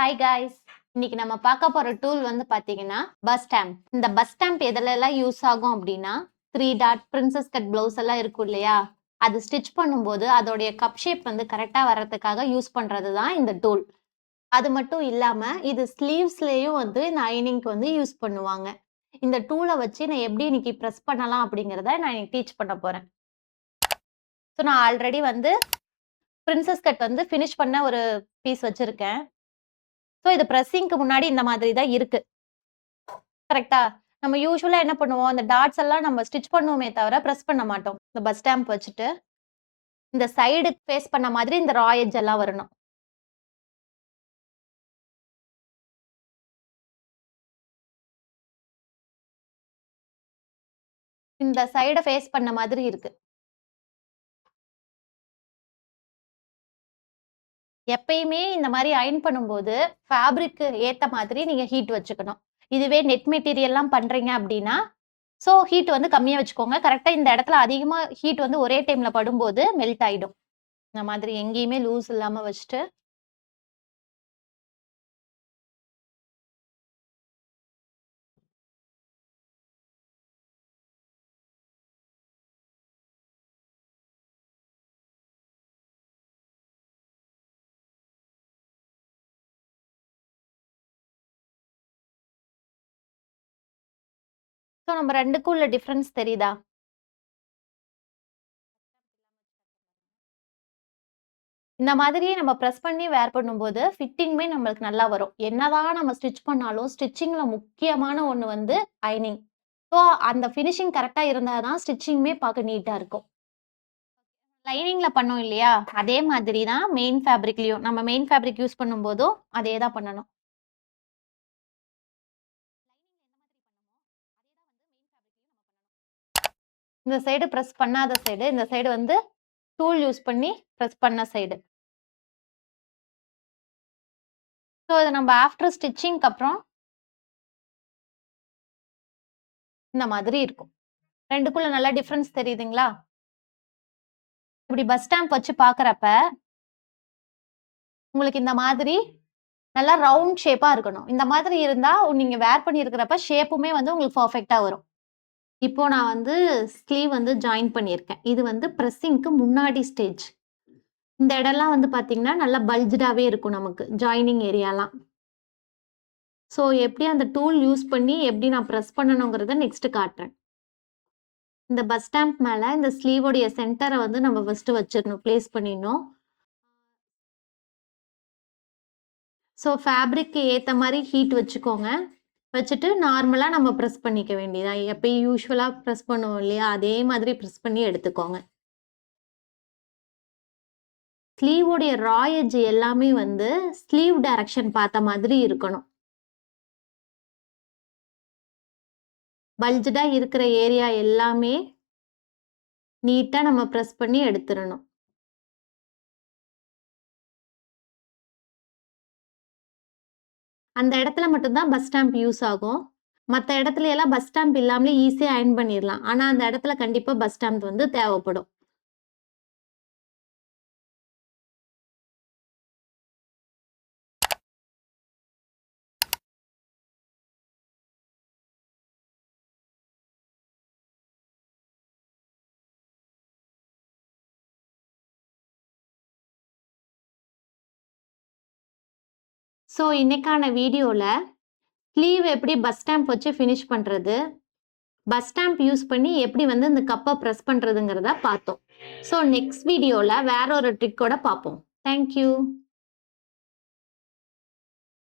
Hi guys. இன்னைக்கு நம்ம பார்க்க போற டூல் வந்து பாத்தீங்கன்னா பஸ் ஸ்டாம்ப். இந்த பஸ் ஸ்டாம்ப் எதுலலாம் யூஸ் ஆகும் அப்படின்னா 3 டாட் பிரின்சஸ் கட் பிளவுஸ் எல்லாம் இருக்கும் இல்லையா, அது ஸ்டிச் பண்ணும்போது அதோடைய கப் ஷேப் வந்து கரெக்டா வர்றதுக்காக யூஸ் பண்றது தான் இந்த டூல். அது மட்டும் இல்லாம இது ஸ்லீவ்ஸ்லயும் வந்து இந்த அயனிங்க்கு வந்து யூஸ் பண்ணுவாங்க. இந்த டூலை வச்சு நான் எப்படி இன்னைக்கு ப்ரெஸ் பண்ணலாம் அப்படிங்கிறத நான் இன்னைக்கு டீச் பண்ண போறேன். ஸோ நான் ஆல்ரெடி வந்து பிரின்சஸ் கட் வந்து ஃபினிஷ் பண்ண ஒரு பீஸ் வச்சிருக்கேன். ஸோ இது பிரஸ்ஸிங்க்கு முன்னாடி இந்த மாதிரி தான் இருக்கு. கரெக்ட்டா? நம்ம யூசுவலா என்ன பண்ணுவோம், அந்த டாட்ஸ் எல்லாம் நம்ம ஸ்டிச் பண்ணுவோமே தவிர, பிரஸ் பண்ண மாட்டோம். இந்த பஸ் ஸ்டாம்ப் வச்சுட்டு, இந்த சைடு ஃபேஸ் பண்ண மாதிரி இந்த ரா எட்ஜ் எல்லாம் வரணும். இந்த சைட ஃபேஸ் பண்ண மாதிரி இருக்கு. எப்பயுமே இந்த மாரி அயர்ன் பண்ணும்போது, ஃபேப்ரிக்கு ஏத்த மாதிரி நீங்க ஹீட் வச்சுக்கணும். இதுவே நெட் மெட்டீரியல்லாம் பண்றீங்க அப்டின்னா, ஸோ ஹீட் வந்து கம்மியா வச்சுக்கோங்க. கரெக்ட்டா இந்த இடத்துல அதிகமா ஹீட் வந்து ஒரே டைம்ல படும்போது மெல்ட் ஆயிடும். இந்த மாதிரி எங்கேயுமே லூஸ் இல்லாம வச்சுட்டு ஸோ நம்ம 2க்கும் உள்ள டிஃபரன்ஸ் தெரியுதா? இந்த மாதிரி நம்ம பிரஸ் பண்ணி வேர் பண்ணும்போது, ஃபிட்டிங்குமே நம்மளுக்கு நல்லா வரும். என்னதான் நம்ம ஸ்டிச் பண்ணாலும், ஸ்டிச்சிங்ல முக்கியமான ஒண்ணு வந்து அயர்னிங். ஸோ, அந்த ஃபினிஷிங் கரெக்ட்டா இருந்தா தான் ஸ்டிச்சிங்குமே பார்க்க நீட்டா இருக்கும். லைனிங்ல பண்ணோம் இல்லையா? அதே மாதிரி தான் மெயின் ஃபேப்ரிக்லயும். நம்ம மெயின் ஃபேப்ரிக் யூஸ் பண்ணும்போதும் அதே தான் பண்ணணும். இந்த சைடு பிரஸ் பண்ணாத சைடு, இந்த சைடு வந்து டூல் யூஸ் பண்ணி பிரஸ் பண்ண சைடு. ஸோ, இத நம்ம ஆஃப்டர் ஸ்டிச்சிங்க்கு அப்புறம் இந்த மாதிரி இருக்கும். 2க்குள்ள நல்லா டிஃபரன்ஸ் தெரியுதுங்களா? இப்படி பஸ் ஸ்டாம்ப் வச்சு பார்க்கறப்ப, உங்களுக்கு இந்த மாதிரி நல்லா ரவுண்ட் ஷேப்பா இருக்கணும். இந்த மாதிரி இருந்தா நீங்க வேர் பண்ணியிருக்கிறப்ப ஷேப்புமே வந்து உங்களுக்கு பெர்ஃபெக்ட்டா வரும். இப்போ நான் வந்து ஸ்லீவ் வந்து ஜாயின் பண்ணியிருக்கேன். இது வந்து பிரஸ்ஸிங்க்கு முன்னாடி ஸ்டேஜ். இந்த இடம்லாம் வந்து பார்த்தீங்கன்னா, நல்லா பல்ஜ்டாவே இருக்கும் நமக்கு. ஜாயினிங் ஏரியாலாம். ஸோ எப்படி அந்த டூல் யூஸ் பண்ணி எப்படி நான் பிரஸ் பண்ணணுங்கிறத நெக்ஸ்ட் காட்டுறேன். இந்த பஸ் ஸ்டாம்ப் மேல இந்த ஸ்லீவோடைய சென்டர வந்து நம்ம ஃபர்ஸ்ட் வச்சிரணும். பிளேஸ் பண்ணிடணும். ஸோ ஃபேப்ரிக்கு ஏத்த மாரி ஹீட் வச்சுக்கோங்க. வச்சுட்டு நார்மலா நம்ம பிரஸ் பண்ணிக்க வேண்டியதுதான். எப்பயும் யூசுவலா பிரஸ் பண்ணுவோம் இல்லையா? அதே மாதிரி பிரஸ் பண்ணி எடுத்துக்கோங்க. ஸ்லீவோடைய ரா எட்ஜ் எல்லாமே வந்து ஸ்லீவ் டைரக்ஷன் பார்த்த மாதிரி இருக்கணும். பல்ஜ்டா இருக்கிற ஏரியா எல்லாமே நீட்டா நம்ம பிரஸ் பண்ணி எடுத்துறணும். அந்த இடத்துல மட்டும் தான் பஸ் ஸ்டாம்ப் யூஸ் ஆகும். மத்த இடத்துல எல்லாம் பஸ் ஸ்டாம்ப் இல்லாமலே ஈஸியா அயர்ன் பண்ணிரலாம். ஆனா அந்த இடத்துல கண்டிப்பா பஸ் ஸ்டாம்ப் வந்து தேவைப்படும். ஸோ இன்னைக்கான வீடியோல ஸ்லீவ் எப்படி பஸ் ஸ்டாம்ப் வச்சு ஃபினிஷ் பண்றது? பஸ் ஸ்டாம்ப் யூஸ் பண்ணி எப்படி வந்து இந்த கப்ப பிரஸ் பண்றதுங்கிறத பார்த்தோம். ஸோ நெக்ஸ்ட் வீடியோல வேற ஒரு ட்ரிக்கோட பார்ப்போம். Thank you.